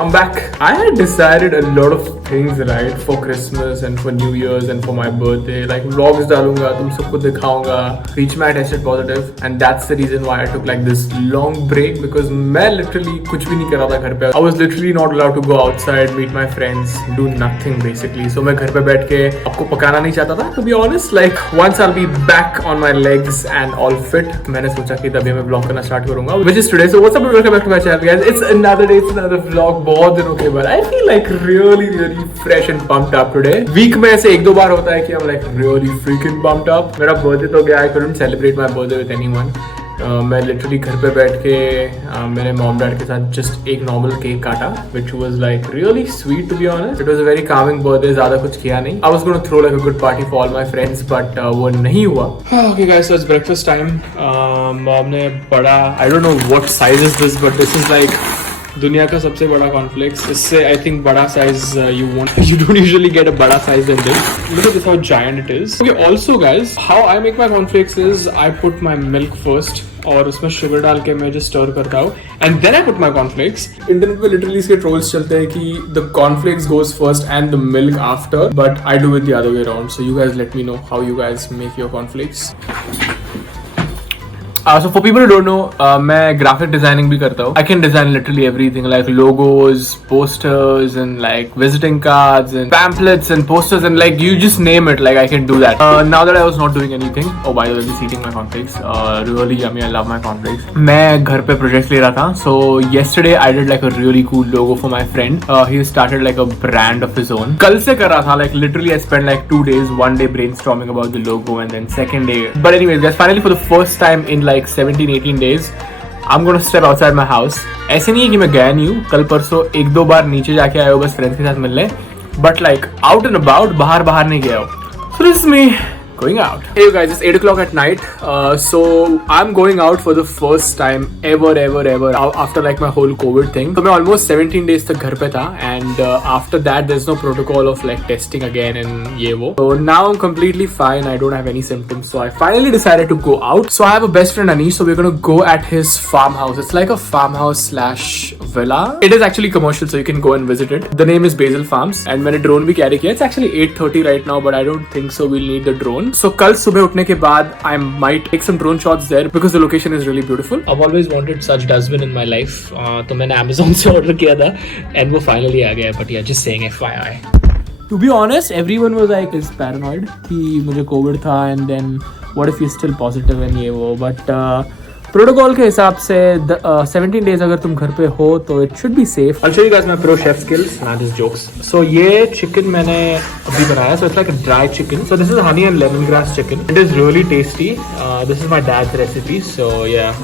I'm back. I had decided a lot of things, right, for Christmas and for New Year's and for my birthday. Like vlogs डालूंगा, तुम सबको दिखाऊंगा. Reach my tested positive, and that's the reason why I took like this long break because मैं literally कुछ भी नहीं कर रहा था घर पे. I was literally not allowed to go outside, meet my friends, do nothing basically. So मैं घर पे बैठ के आपको पकाना नहीं चाहता था. To be honest, like once I'll be back on my legs and all fit, मैंने सोचा कि तभी मैं vlog करना start करूंगा. Which is today. So what's up? Welcome back to my channel, guys. It's another day, it's another vlog. बहुत दिनों के बाद I feel like really fresh and pumped up today. Week में ऐसे एक दो बार होता है कि I'm like really freaking pumped up. मेरा birthday तो गया, I couldn't celebrate my birthday with anyone. मैं literally घर पे बैठ के मेरे mom dad के साथ just एक normal cake काटा, which was like really sweet to be honest. It was a very calming birthday, ज़्यादा कुछ किया नहीं. I was gonna throw like a good party for all my friends, but वो नहीं हुआ. Okay guys, so it's breakfast time. Mom ने बड़ा, I don't know what size is this, but this is like दुनिया का सबसे बड़ा cornflakes. इससे आई थिंक बड़ा size you don't usually get a बड़ा size than this. Look at this how giant it is. Okay, also guys, how I make my cornflakes is I put my milk first और उसमें sugar डाल के मैं just stir करता हूँ and then I put my cornflakes. Internet पे literally इसके trolls चलते हैं कि the cornflakes goes first and the milk after, but I do it the other way around. So you guys let me know how you guys make your cornflakes. So for people who don't know, मैं graphic designing भी करता हूँ. I can design literally everything like logos, posters and like visiting cards and pamphlets and posters and like you just name it, like I can do that. Now that I was not doing anything, oh by the way, just eating my cornflakes. Really yummy, I love my cornflakes. मैं घर पे project ले रहा था. So yesterday I did like a really cool logo for my friend. He started like a brand of his own. कल से कर रहा था, like literally I spent like 2 days, 1 day brainstorming about the logo and then second day. But anyways guys, finally for the first time in like 17-18 days I'm gonna step outside my house. ऐसे नहीं है कि मैं गया नहीं हूँ, कल परसों एक दो बार नीचे जाके आया हूँ बस फ्रेंड्स के साथ मिलने, but like out and about, बाहर नहीं गया हूँ. So this is me going out. Hey you guys, it's 8 o'clock at night. So I'm going out for the first time ever after like my whole COVID thing. So मैं almost 17 days तक घर पे था and after that there's no protocol of like testing again and ये वो. So now I'm completely fine. I don't have any symptoms. So I finally decided to go out. So I have a best friend Anish. So we're gonna go at his farmhouse. It's like a farmhouse slash villa. It is actually commercial, so you can go and visit it. The name is Basil Farms. And मैंने drone भी carry किया. It's actually 8:30 right now, but I don't think so we'll need the drone. So कल सुबह उठने के बाद I might take some drone shots there because the location is really beautiful. I've always wanted such dustbin in my life. तो मैंने Amazon से order किया था and वो finally आ गया. But yeah, just saying FYI. To be honest, everyone was like is paranoid कि मुझे COVID था and then what if you're still positive and ये वो. But प्रोटोकॉल के हिसाब से 17 डेज अगर तुम घर पे हो तो it should be safe. I'll show you guys my pro chef skills. Nah, just jokes. So ये चिकन मैंने अभी बनाया. So it's like a dry chicken. So this is honey and lemongrass chicken. It is really tasty. This is my dad's recipe. So yeah,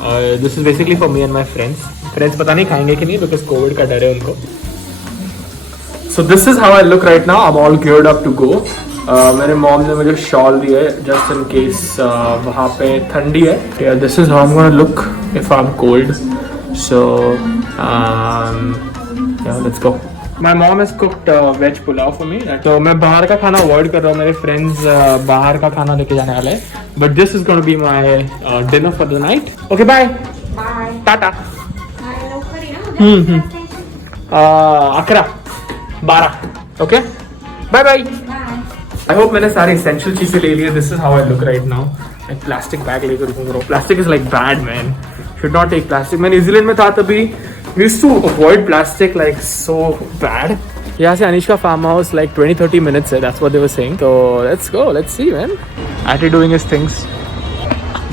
this is basically for me and my friends. Friends पता नहीं खाएंगे कि नहीं because COVID का डर है उनको. So this is how I look right now. I'm all geared up to go. मेरे मॉम ने मुझे शॉल दिया है जस्ट इन केस वहाँ पे ठंडी है. Yeah, this is how I'm gonna look if I'm cold. So yeah, let's go. My mom has cooked veg pulao for me. तो मैं बाहर का खाना अवॉइड कर रहा हूँ. मेरे फ्रेंड्स बाहर का खाना लेके जाने वाले हैं. But this is gonna be my dinner for the night. Okay, bye. Bye. Tata. 11, 12. Okay. Bye bye. I hope मैंने सारे essential चीजें ले लिए. This is how I look right now. Like plastic bag लेकर घूम रहा हूँ. Plastic is like bad, man. Should not take plastic. मैं न्यूजीलैंड में था तभी we used to avoid plastic like so bad. यहाँ से अनीश का farm house like 20-30 minutes है. That's what they were saying. So let's go. Let's see, man. Ati doing his things.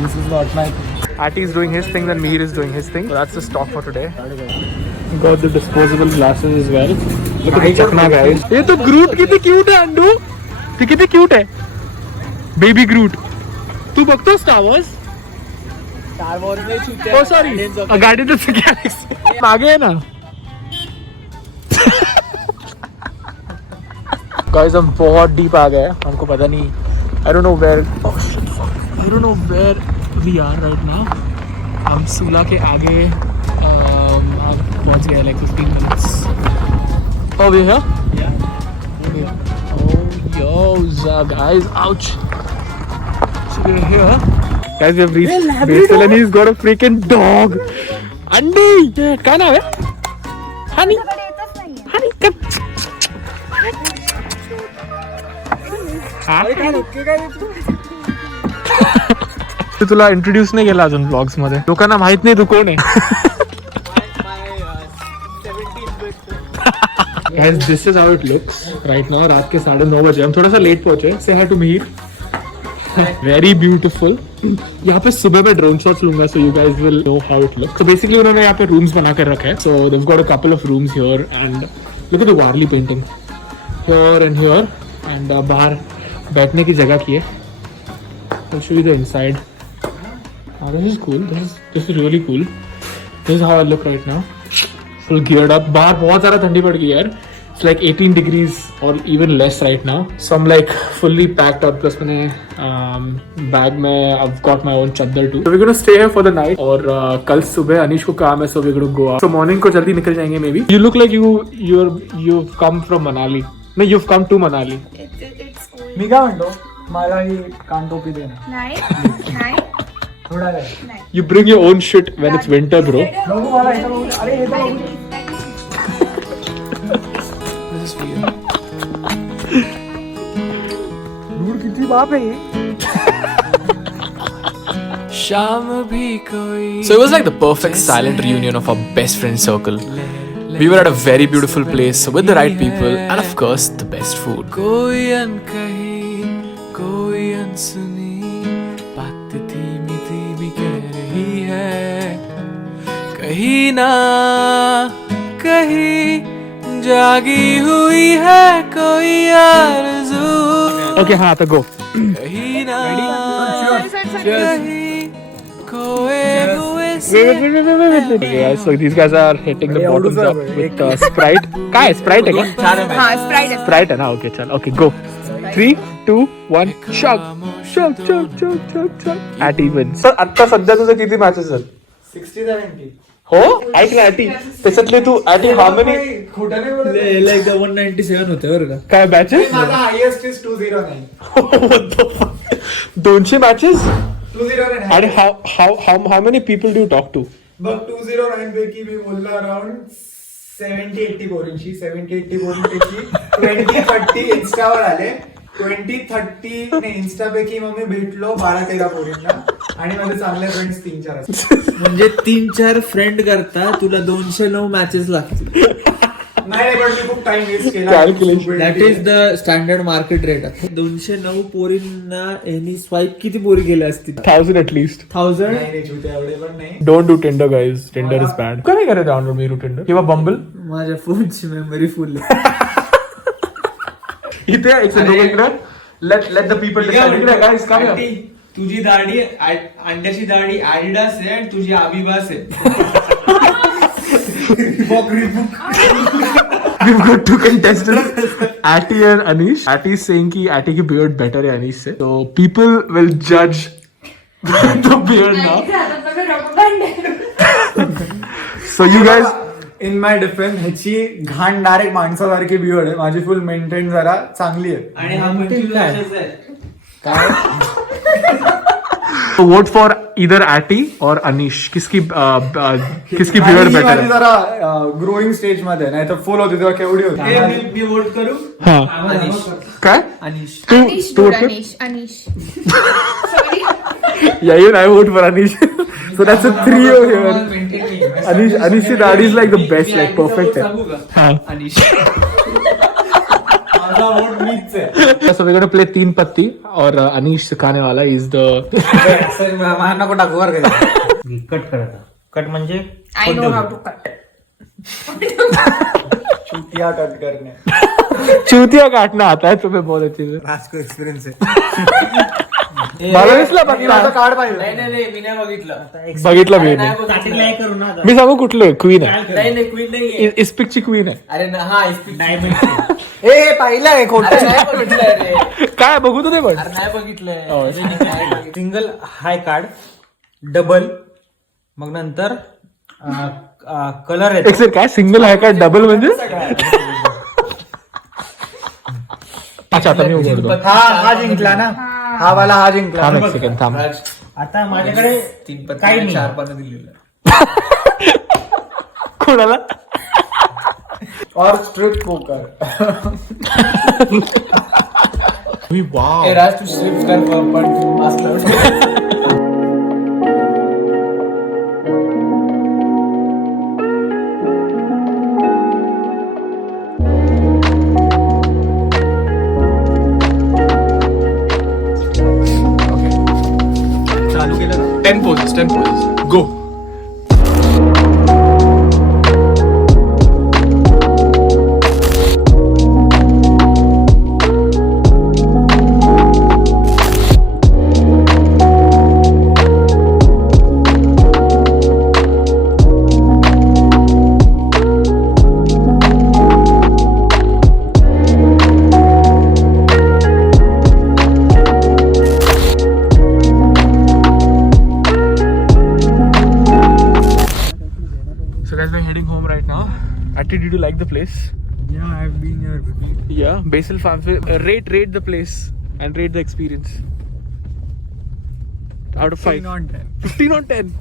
This is not my. Ati is doing his things and Mihir is doing his thing. So that's the stock for today. Got the disposable glasses as well. Look at the chakna, guys. ये तो Groot कितनी cute है undo. ते किती cute आहे baby ग्रूट. तू बघतो star Wars में ओ सॉरी गाड़ी तो गैलेक्सी मागे है ना. गाइस हम बहुत डीप आ गए. हमको पता नहीं. I don't know where we are right now. हम सूला के आगे पहुंच गए like 15 minutes. Oh, we're here? Yeah. Yo, guys, ouch. So we're here. Guys, we have reached Basil and he's got a freaking dog. Andy! काय नाव आहे? Honey? तुला introduce नाही केला अजून ब्लॉग्स मध्ये, लोकांना माहित नाही तू कोण आहे. Guys, this is how it looks right now. रात के 9:30 बजे हम थोड़ा सा लेट पहुंचे. Say hi to Mihir. Very beautiful. यहाँ पे सुबह मैं ड्रोन शॉट्स लूंगा, so you guys will know how it looks. So basically उन्होंने यहाँ पे rooms बना कर रखे हैं. So they've got a couple of rooms here and look at the Warli painting here and here and बाहर बैठने की जगह की है. I'll show you the inside. Oh, this is cool. This is really cool. This is how I look right now. Full geared up. बाहर बहुत ज़्यादा ठंडी पड़ गई यार. It's like 18 degrees or even less right now. So I'm like fully packed up. Plus मैंने bag में I've got my own chaddar too. So we're gonna stay here for the night. और कल सुबह अनीश को काम है, so we're gonna go out. So morning को जल्दी निकल जाएंगे maybe. You look like you've come from Manali. No, you've come to Manali. It's cool. मी काय म्हणतो, मला ही कानटोपी दे ना. नाही थोडा वेळ. You bring your own shit when it's winter, bro. नको मला इथं बघू. अरे हे तर बघू. दूर किती बाप आहे. So it was like the perfect silent reunion of our best friend circle. We were at a very beautiful place with the right people and of course the best food. कोई अनकही, कोई अनसुनी, बात धीमी धीमी कह रही है, कहीं ना कहीं जागी हुई है कोई आरज़ू. Okay, हाँ तो go. कहीं ना कहीं खोए हुए. Wait. Okay, so these guys are hitting the bottoms up with Sprite. काय Sprite है क्या? हाँ Sprite है. Sprite है ना? Okay, चल. Okay, go. 3, 2, 1, chug. Ati wins. तर आता सध्या तुझे किती मॅचेस आहेत? 60-70. हो? ऐक ना Ati. त्याच्यातले तू Ati how many? खोटं नाही बोलत. लाईक 197 होते बरं का. काय मॅचेस? माझा हायेस्ट इज 209. 200 मॅचेस? 209. आणि how many people do you talk to? बघ 209 पैकी मी बोललो अराउंड 70-80 पोरींशी. 70-80 पोरींपैकी 20-30 इन्स्टावर आले. 20-30 ने इन्स्टा पैकी मग मी भेटलो 12-13 पोरींना आणि माझे चांगले फ्रेंड्स 3-4 असतात. म्हणजे 3-4 फ्रेंड करता तुला 209 मॅचेस लागतील. नाही पण मी खूप टाइम वेस्ट केला. Calculation. That is the standard market rate. 209 पोरींना यांनी स्वाईप किती पोरी केल्या असतील? 1000 at least. 1000. नाही रे छुटे एवढे पण नाही. Don't do Tinder, guys. Tinder is bad. का नाही करे download मी Tinder किंवा Bumble? माझ्या फोनची मेमरी फुल. इथे एक सेकंड इकडे. Let the people decide. इकडे guys come here. तुझी दाढी अंड्याची दाढी ऍडिडास आहे आणि तुझी आबिबास आहे. We've got two contestants, Ati and Anish. Ati is saying कि Ati की beard better है Anish से. So people will judge the beard now. So you guys. In my defence ह्याची घाण डायरेक्ट माणसासारखी बियर्ड आहे. माझी फुल मेंटेन जरा चांगली आहे. आणि हा 25 वर्षाचा आहे. काय So vote for either Ati or Anish. किसकी beard आणि better माझी है? जरा ग्रोइंग स्टेज मध्ये नाही तर फुल होती तेव्हा केवढी होती. मी वोट करू. हाँ. अनिश. काय? अनिश. Anish, तू dude, vote Anish. Sorry. Yeah, even I vote for Anish. So that's a trio here. Anish's दाढी is like the best, like perfect है. हाँ. अनिश. माझा वोट मीच आहे. So we're gonna play 3 पत्ती और Anish सिखाने वाला is the. मला नको टाकू बरं का. कट करता. कट म्हणजे I know how to cut. Chutia cut करणे. चूतिया काटना आता है तुम्हें बहुत अच्छे से. राज को एक्सपिरियन्स आहे. मला दिसला पत्ता. कार्ड पाहिजे. नाही मी नाही बघितलं. बघितलं मी. स्टार्टिंग नाही करू ना. मी सांगू कुठलं क्वीन आहे. नाही क्वीन नाही. इस्पिकची क्वीन आहे. अरे हा डायमंड. ए पाहिलं आहे खोटं. नाही बघितलंय रे. काय बघू तू ते पण. अरे नाही बघितलंय. सिंगल हाय कार्ड, डबल, मग नंतर कलर एक सेकंड काय सिंगल आहे का डबल म्हणजे. अच्छा आता मी उघडतो. हा जिंकला ना. हा वाला हा जिंकला. थांब एक सेकंड थांब. आता माझ्याकडे 3 काही पत्ती नाही. 4 पानं दिलेलं. कोणाला. और street poker. Wow. Hey, Raj, तू shift कर पण चालू केलं का? 10 poses. Go. So guys, we're heading home right now. Atti, did you like the place? Yeah, I've been here before. Yeah. Basil Farms. Rate the place and rate the experience. Out of 5. 15 on 10. 15 on 10.